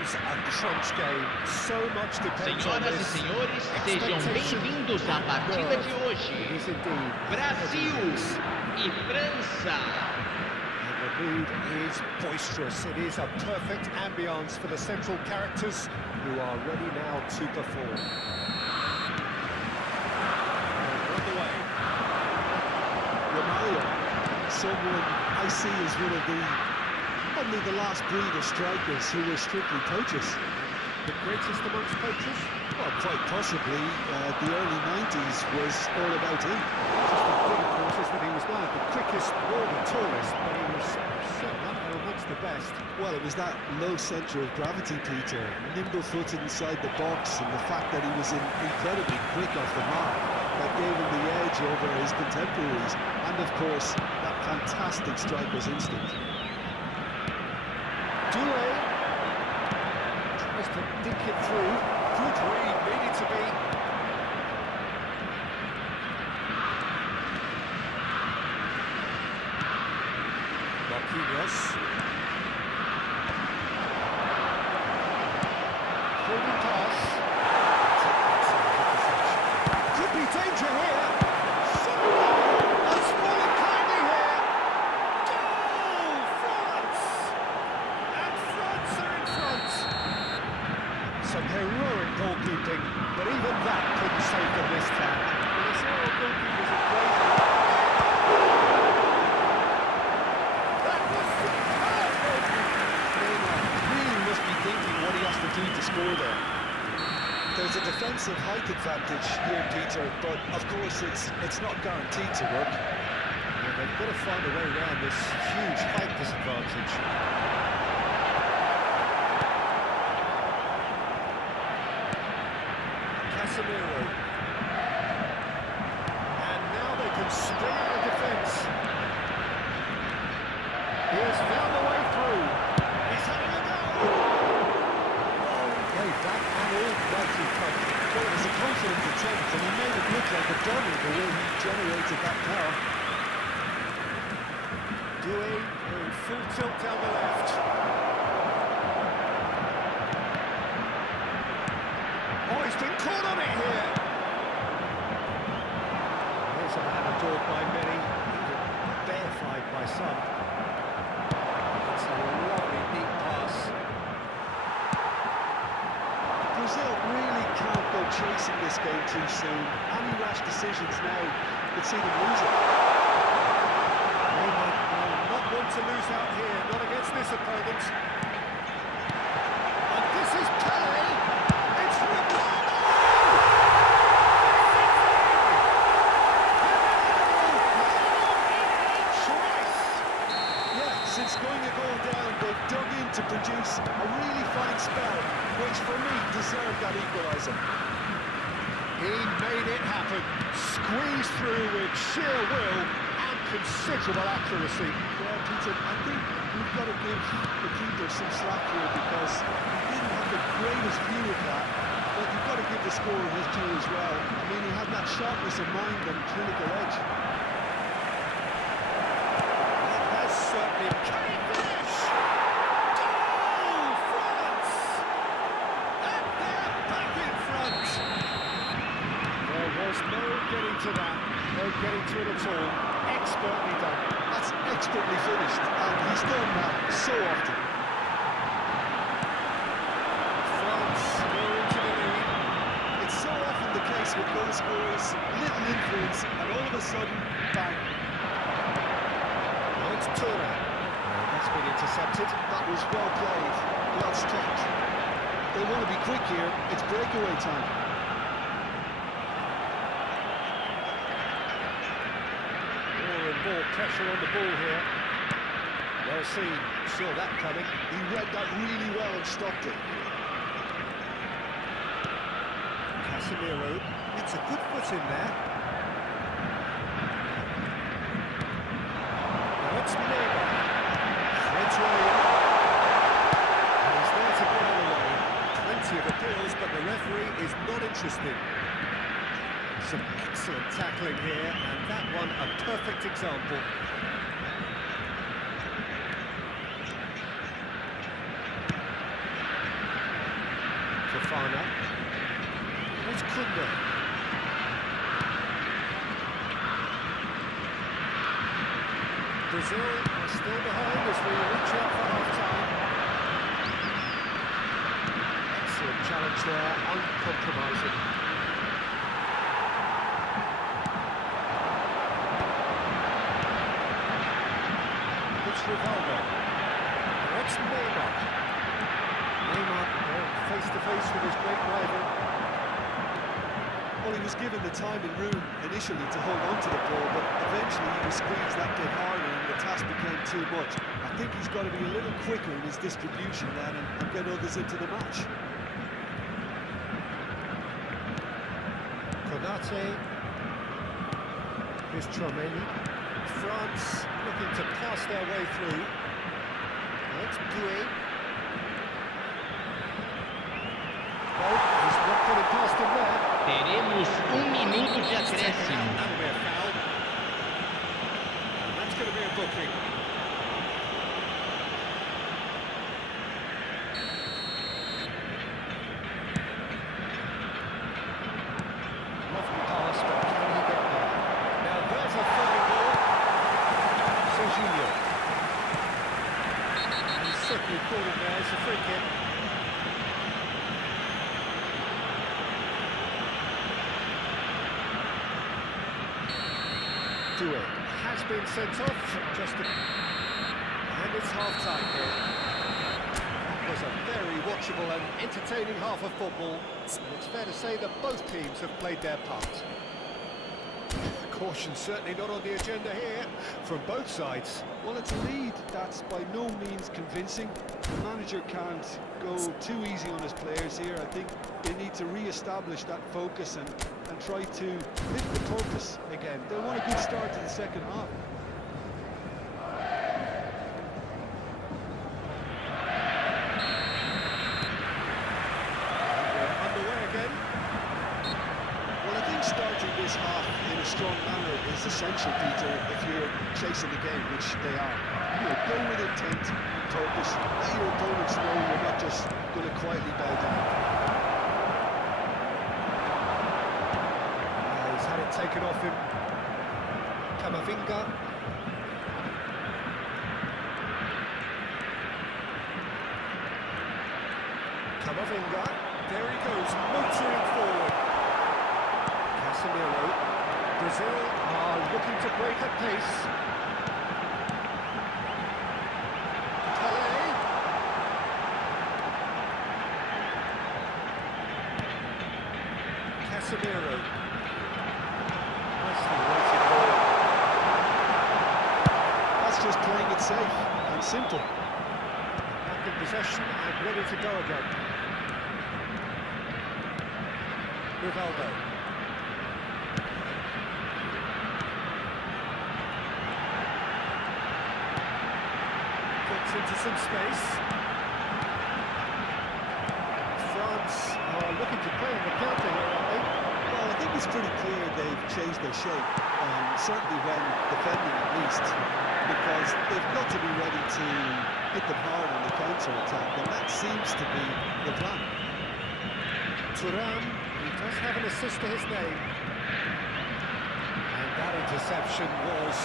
becomes a crunch game. So much depends on Senhoras e this. senhores, sejam bem-vindos à partida de hoje. It is indeed. Brasil e França. And the mood is boisterous. It is a perfect ambience for the central characters who are ready now to perform. On the way. Romario, someone I see as one of probably the last breed of strikers who were strictly poachers. The greatest amongst poachers? Well, quite possibly, the early 90s was all about him. Just the thing, of course, is that he was one of the quickest or the tallest, but he was certainly up there amongst the best. Well, it was that low centre of gravity, Peter, nimble-footed inside the box, and the fact that he was incredibly quick off the mark that gave him the edge over his contemporaries, and of course, that fantastic striker's instinct. Dule tries to dink it through. Good read, needed to be. Marquinhos. Holding pass. Could be danger here. That's fallen kindly here. Goal! France! And France are in front. Some heroic goalkeeping, but even that couldn't save them this time. Well, it's all goalkeepers are crazy. That was superb goalkeeping. Neymar really must be thinking what he has to do to score there. There's a defensive height advantage here, Peter, but of course it's not guaranteed to work. And they've got to find a way around this huge height disadvantage. Casemiro. And now they can spring out of defence. He has found a way through. He's having a go. Oh, gave that and all right in front. Well, it was a confident attempt, and he made it look like a dummy the way he generated that power. Due in full tilt down the left. Oh, he's been caught on it here. Here's a man adored by many, even deified by some. It's a lovely deep pass. Brazil really can't go chasing this game too soon. Any rash decisions now could see them lose it. Neymar will not want to lose out here, not against this opponent. And this is Pele. It's Ronaldo! Yeah, since going a goal down, they've dug in to produce a really fine spell, which for me deserved that equaliser. He made it happen. Squeezed through with sheer will and considerable accuracy. Yeah, Peter, I think we've got to give the keeper some slack here because he didn't have the greatest view of that, but you've got to give the scorer his due as well. I mean, he had that sharpness of mind and clinical edge. That has certainly carried finish. Goal, France! And they're back in front. There was no getting to that, no getting to it at all. Expertly done. That's expertly finished, and he's done that so often. France go into the lead. It's so often the case with goal scorers, little influence, and all of a sudden, bang. Now it's Turner. That's been intercepted. That was well played, well stopped. They want to be quick here, it's breakaway time. More pressure on the ball here. Well seen, saw that coming. He read that really well and stopped it. Casemiro, it's a good foot in there. Now it's Neymar. Threads way in. And he's there to get it away. Plenty of appeals, but the referee is not interested. Some excellent tackling here, and that one a perfect example. Fofana. It's Kunde. Brazil are still behind as we reach out for half-time. Excellent challenge there, uncompromising. It's Rivaldo. That's Neymar. Neymar going face-to-face with his great rival. Well, he was given the time and room initially to hold on to the ball, but eventually he was squeezed that bit harder and the task became too much. I think he's got to be a little quicker in his distribution then and get others into the match. Konate. Here's Chouameni. France looking to pass their way through. That's Doué. Oh, he's not getting past him there. Teremos minuto de acréscimo. That'll be a foul. And that's going to be a booking. Lovely pass, but can he get there? Now there's a third ball. Serginho. And he's certainly caught him there. It's a free kick. Doué has been sent off, and it's half-time here. It was a very watchable and entertaining half of football, and it's fair to say that both teams have played their part. Caution certainly not on the agenda here, from both sides. Well, it's a lead that's by no means convincing. The manager can't go too easy on his players here. I think they need to re-establish that focus and try to lift the purpose again. They want a good start to the second half. We're underway again. Well, I think starting this half in a strong manner is essential, Peter, if you're chasing the game, which they are. You know, go with intent, purpose, let your opponents know you're not just going to quietly bow down. He's had it taken off him. Camavinga. Camavinga. There he goes, motoring forward. Casemiro. Brazil are looking to break at pace. Pelé. Casemiro. Nicely weighted ball. That's just playing it safe and simple. Back in possession and ready to go again. Rivaldo. Gets into some space. France are looking to play on the counter here, aren't they? Well, I think it's pretty clear they've changed their shape, certainly when defending at least, because they've got to be ready to hit them hard on the counter-attack, and that seems to be the plan. Thuram, he does have an assist to his name. And that interception was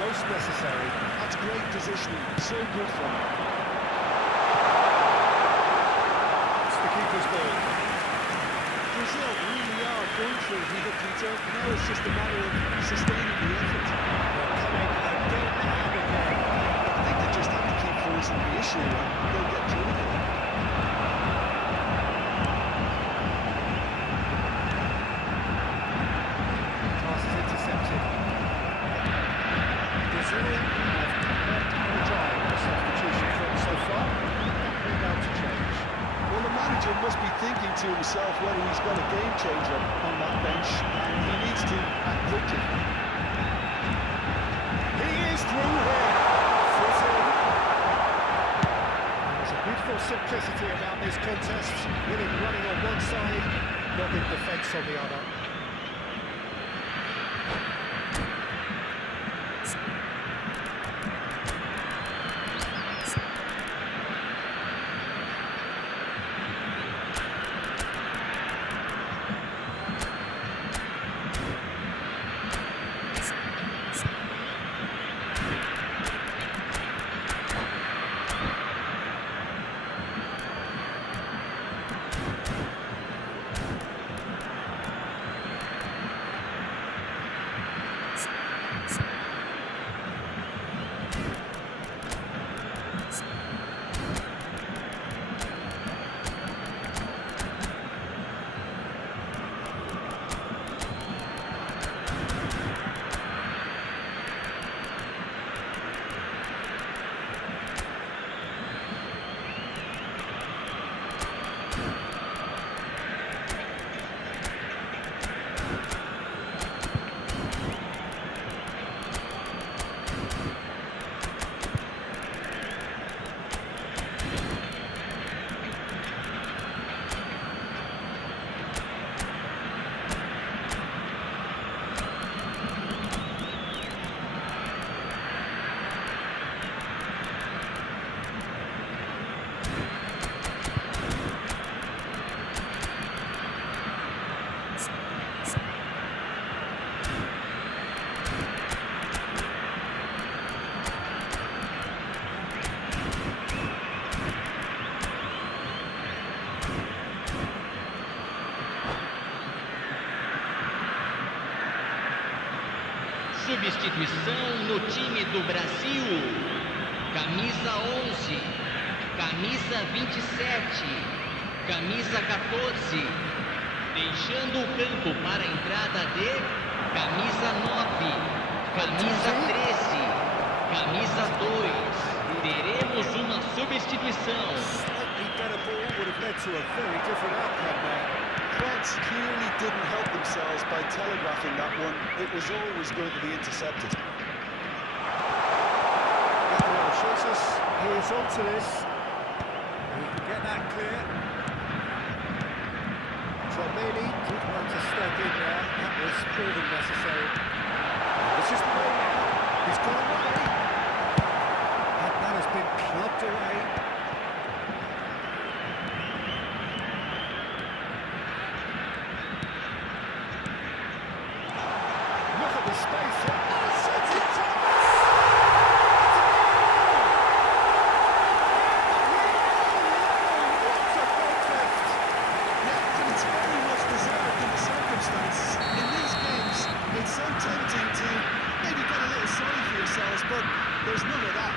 most necessary. That's great positioning, so good for them. It's the keeper's ball. Brazil really are going for it here, Peter. Now it's just a matter of sustaining the effort. They're coming again and again. I think they just have to keep forcing the issue and they'll get through it. Pass is intercepted. Brazil have come dry on the substitution front so far. They're about to change. Well, the manager must be thinking to himself whether he's got a game changer on that bench, and he needs to act quickly. He is through here. Foot in. There's a beautiful simplicity about this contest. Winning running on one side, not in defence on the other. substituição no time do Brasil. Camisa 11, camisa 27, camisa 14. Deixando o campo para a entrada de camisa 9, camisa 13, camisa 2. Teremos uma substituição. Slightly better ball would have led to a very different outcome there. France clearly didn't help themselves by telegraphing that one. It was always going to be intercepted. Gabriel Jesus, he is on to this. He can get that clear. Tchouameni did want to step in there. That was more than necessary. This is the way now. He's got away. That has been plugged away. Look at the space here. Oh, shoots it, Thomas! What a contest! Yeah, and it's very much deserved in the circumstances. In these games, it's so tempting to maybe get a little sorry for yourselves, but there's none of that.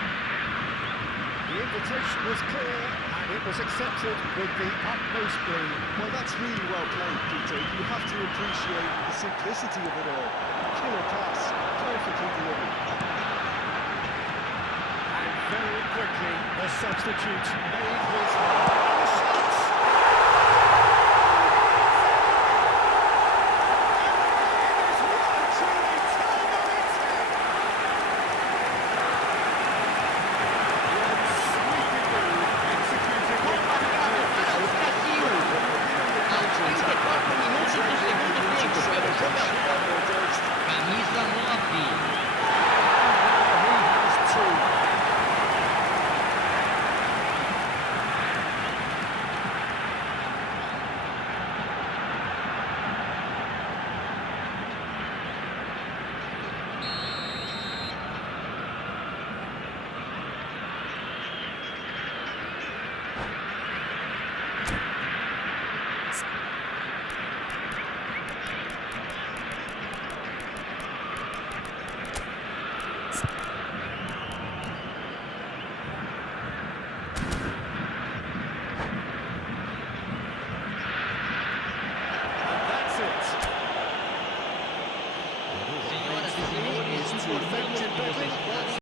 The invitation was clear, and it was accepted with the utmost glee. Well, that's really well played, Peter. You have to appreciate the simplicity of it all. Killer pass, perfectly delivered. And very quickly, the substitute made his mark.